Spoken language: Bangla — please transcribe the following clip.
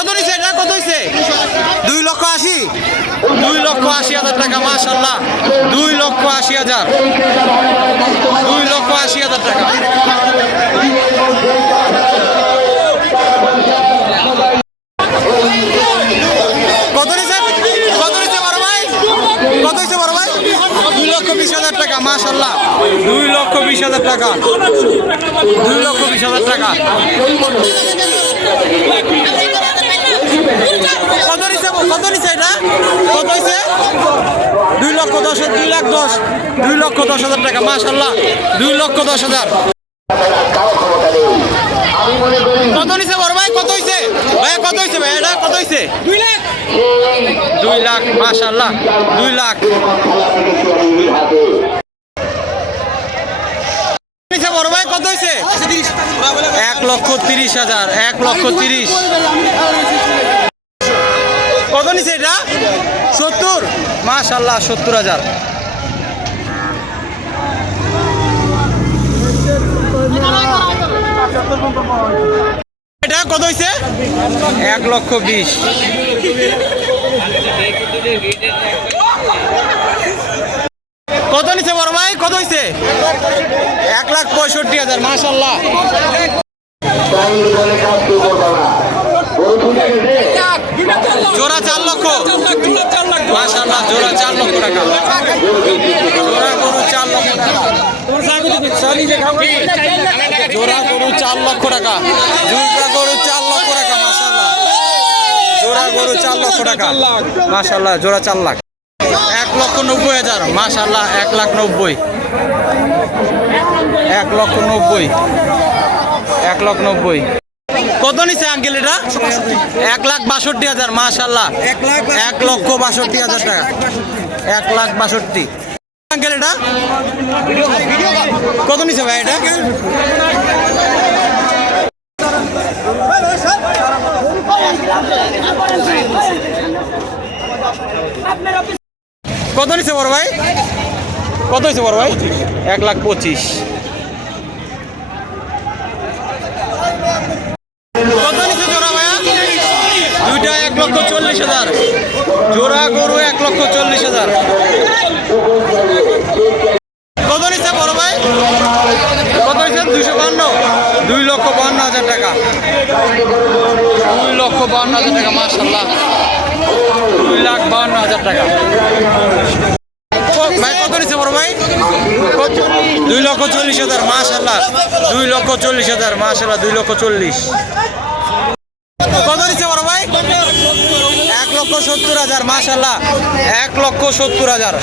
কত নিছে এটা কত হইছে 2,80,000 2,80,000 টাকা মাশাআল্লাহ 2,80,000 2,80,000 টাকা কত নিছে বড় ভাই কত হইছে বড় ভাই 2,20,000 টাকা মাশাআল্লাহ 2,20,000 টাকা 2,20,000 টাকা কত নিছে এটা কত হইছে 2,10,000 টাকা মাশাআল্লাহ 2,10,000 কত নিছে বড় ভাই কত হইছে ভাই কত হইছে ভাই এটা কত হইছে 2 লাখ মাশাআল্লাহ 2 লাখ বড় ভাই কত হইছে 1,30,000 1,30,000 কত নিছে এটা 70 মাশাআল্লাহ 70,000 এটা কত হইছে 1,20,000 কত নিছে বড় ভাই কত হইছে 1,65,000 মাশাআল্লাহ জোড়া 4 লক্ষ মাশাআল্লাহ জোড়া 4 লক্ষ টাকা জোড়া গরু 4 লক্ষ টাকা জোড়া গরু 4 লক্ষ টাকা জোড়া গরু 4 লক্ষ টাকা মাশাআল্লাহ জোড়া গরু 4 লক্ষ টাকা মাশাআল্লাহ জোড়া 4 লাখ 1,90,000 মাশাআল্লাহ 1,90,000 1,90,000 কত নিছে আঙ্কেল এটা 1,62,000 মাশাআল্লাহ 1,62,000 টাকা 1,62,000 আঙ্কেল এটা কত নিছে ভাই এটা কত নিছে বড় ভাই কত হইছে বড় ভাই 1,25,000 কত নিছে জোড়া ভাইয়া দুইটা 1,40,000 জোড়া গরু 1,40,000 কত নিছে বড় ভাই কত হইছে 2,52,000 টাকা 2,52,000 টাকা মাশাআল্লাহ 2,52,000 টাকা ভাই কত নিছে বড় ভাই 2,40,000 মাশাআল্লাহ 2,40,000 মাশাআল্লাহ 2,40,000 কত নিছে বড় ভাই 1,70,000 মাশাআল্লাহ 1,70,000